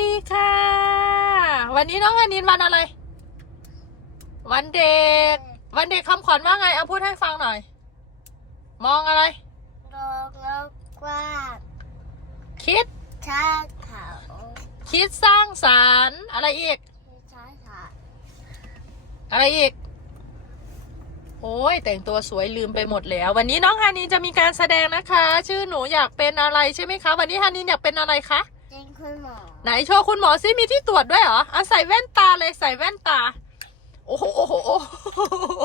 ดีค่ะ วันนี้น้องอานินวันอะไร วันเด็ก วันเด็กคำขวัญว่าไง เอาพูดให้ฟังหน่อย มองอะไรดอกนกกว้างคิดชาเขาคิดสร้างสารรค์อะไรอีกชาเขาอะไรอีก โอ้ยแต่งตัวสวยลืมไปหมดแล้ว วันนี้น้องฮานินจะมีการแสดงนะคะ ชื่อหนูอยากเป็นอะไรใช่ไหมคะ วันนี้ฮานินอยากเป็นอะไรคะ เป็นคุณหมอไหนโชว์คุณหมอซิมีที่ตรวจด้วยเหรออะใส่แว่นตาเลยใส่แว่นตา โอ้โหโอ้โหโอ้โห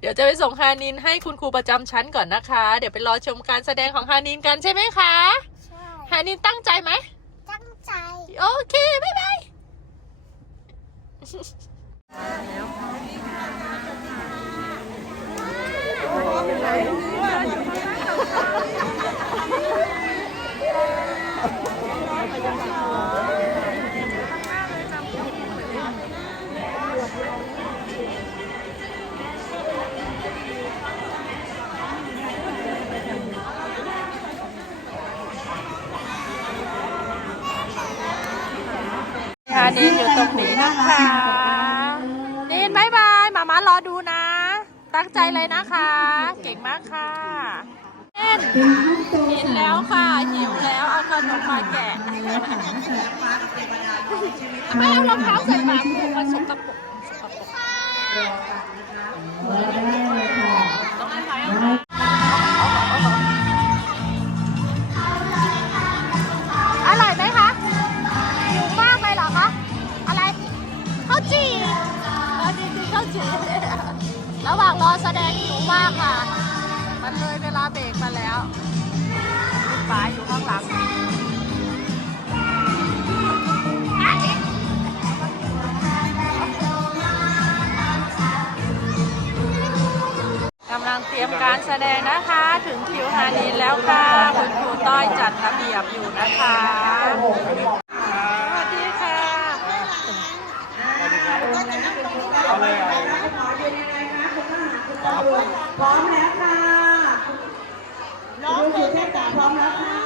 เดี๋ยวจะไปส่งฮานินให้คุณครูประจำชั้นก่อนนะคะ เดี๋ยวไปรอชมการแสดงของฮานินกันใช่ไหมคะใช่ฮานินตั้งใจไหมตั้งใจ โอเค บ๊ายบาย ค่ะนินอยู่ตรงนี้นะคะนินบายบายหมามารอดูนะ ตั้งใจเลยนะคะ เก่งมากค่ะเล่นหินแล้วค่ะหิวแล้วเอาขนมมาแกะไม่เอารองเท้าใส่ปากลูกมันสกปรกสกปรก ระหว่างรอแสดงหิวมากค่ะ มันเลยเวลาเบรกมาแล้วลูกป้าอยู่ข้างหลังกำลังเตรียมการแสดงนะคะ ถึงคิวฮานีแล้วค่ะ คุณครูต้อยจัดระเบียบอยู่นะคะ สวัสดีค่ะ พร้อมแล้วค่ะน้องคือเทพจ๋าพร้อมแล้วค่ะ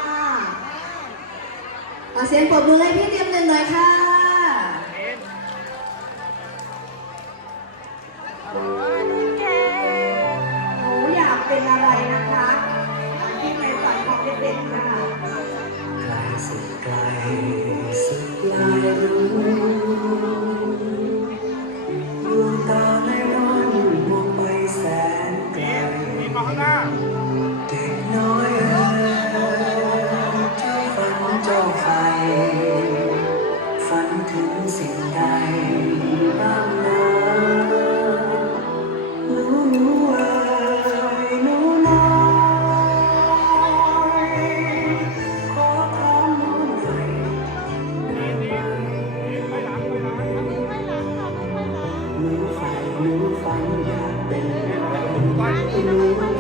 ขอเสียงปรบมือให้พี่ เตรียมหนึ่งหน่อยค่ะ อยากเป็น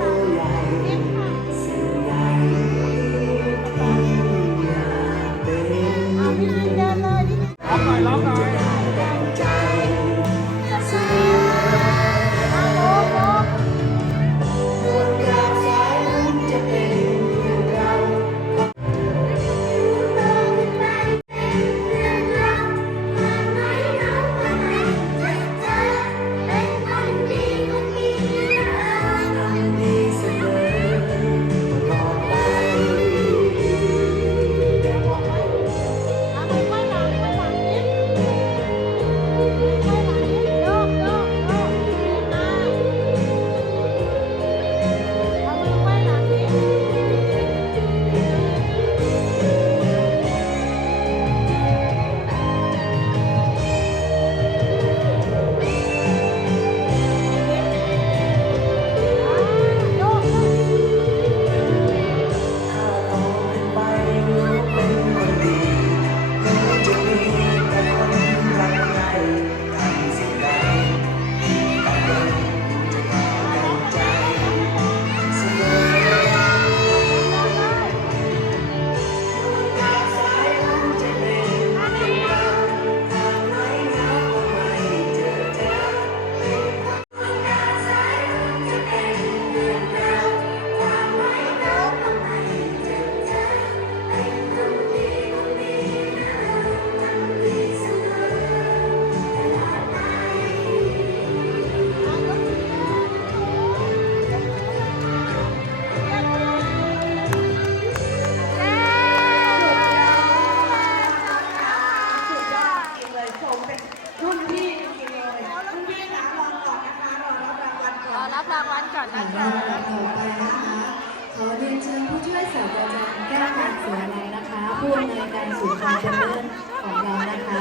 ู่ความเจริญของเรานะคะ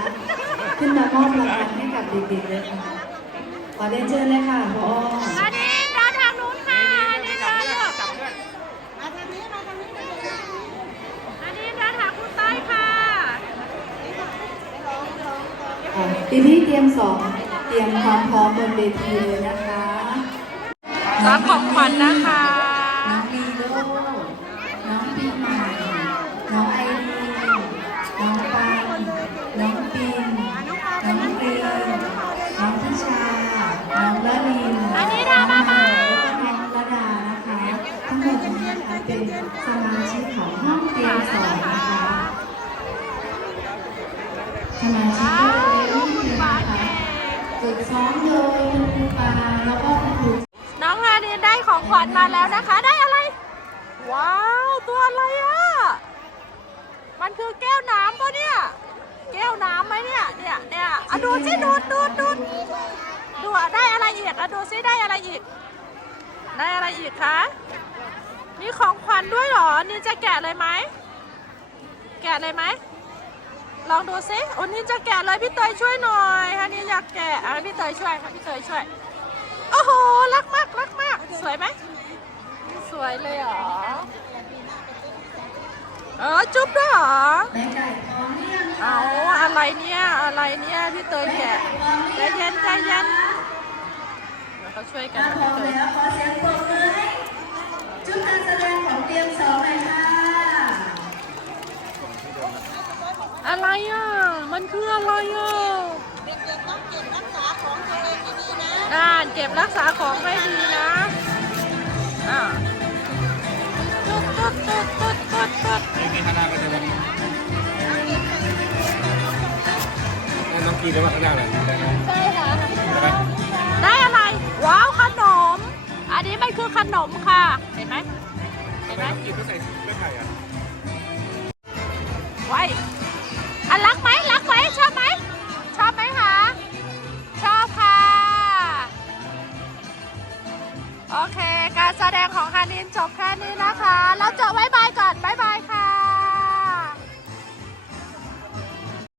ขึ้นมามอบรางวัลให้กับเด็กๆเลยค่ะ ขอเรียนเชิญเลยค่ะพ่ออันนี้เราลูทางนี้นี้มอันนี้เราทางคุณต้ค่ะปีที่เตรียมสองเตรียมความพร้อมบนเวทีเลยนะคะรับของขวัญนะคะ มาชิกรียนรู้นะคะฝึกซ้อมโดยคุณครูปาแล้วก็คุณครูน้องฮานินได้ของขวัญมาแล้วนะคะ ได้อะไร ว้าว ตัวอะไรอะ มันคือแก้วน้ำปะเนี่ย แก้วน้ำไหมเนี่ย เนี่ยเนี่ยอะดูสิดูดดูดดูดดูอะได้อะไรอีกอะดูสิได้อะไรอีก ได้อะไรอีกคะมีของขวัญด้วยเหรอ นี่จะแกะเลยไหม แกะเลยไหม ลองดูสิโอ้นี่จะแกะเลยพี่เตยช่วยหน่อยฮะนี่อยากแกะอะพี่เตยช่วยค่ะพี่เตยช่วย โอ้โห รักมากรักมาก สวยไหม สวยเลยเหรอ เออจุ๊บด้วยเหรอเอาอะไรเนี่ยอะไรเนี่ยพี่เตยแกะใจเย็นใจเย็นเดี๋ยวเขาช่วยกันถ้าพร้อมแล้วขอเสียงปรบมือให้ชุดการแสดงของเตรียมสอง หน่อยค่ะอะไรอะ มันคืออะไรอะด้านเก็บรักษาของให้ดีนะอ่าตุ๊ดตุ๊ดตุ๊ดตุ๊ดตุ๊ดตุ๊ดนี่มีข้างหน้าก็จะวันน้องกีจะมาข้างหน้าเลยได้ไหมใช่ค่ะได้ไหมได้อะไร ว้าวขนม อันนี้มันคือขนมค่ะ เห็นไหมเห็นไหมน้องกีก็ใส่เสื้อไข่อะไว้ บแค่นี้นะคะ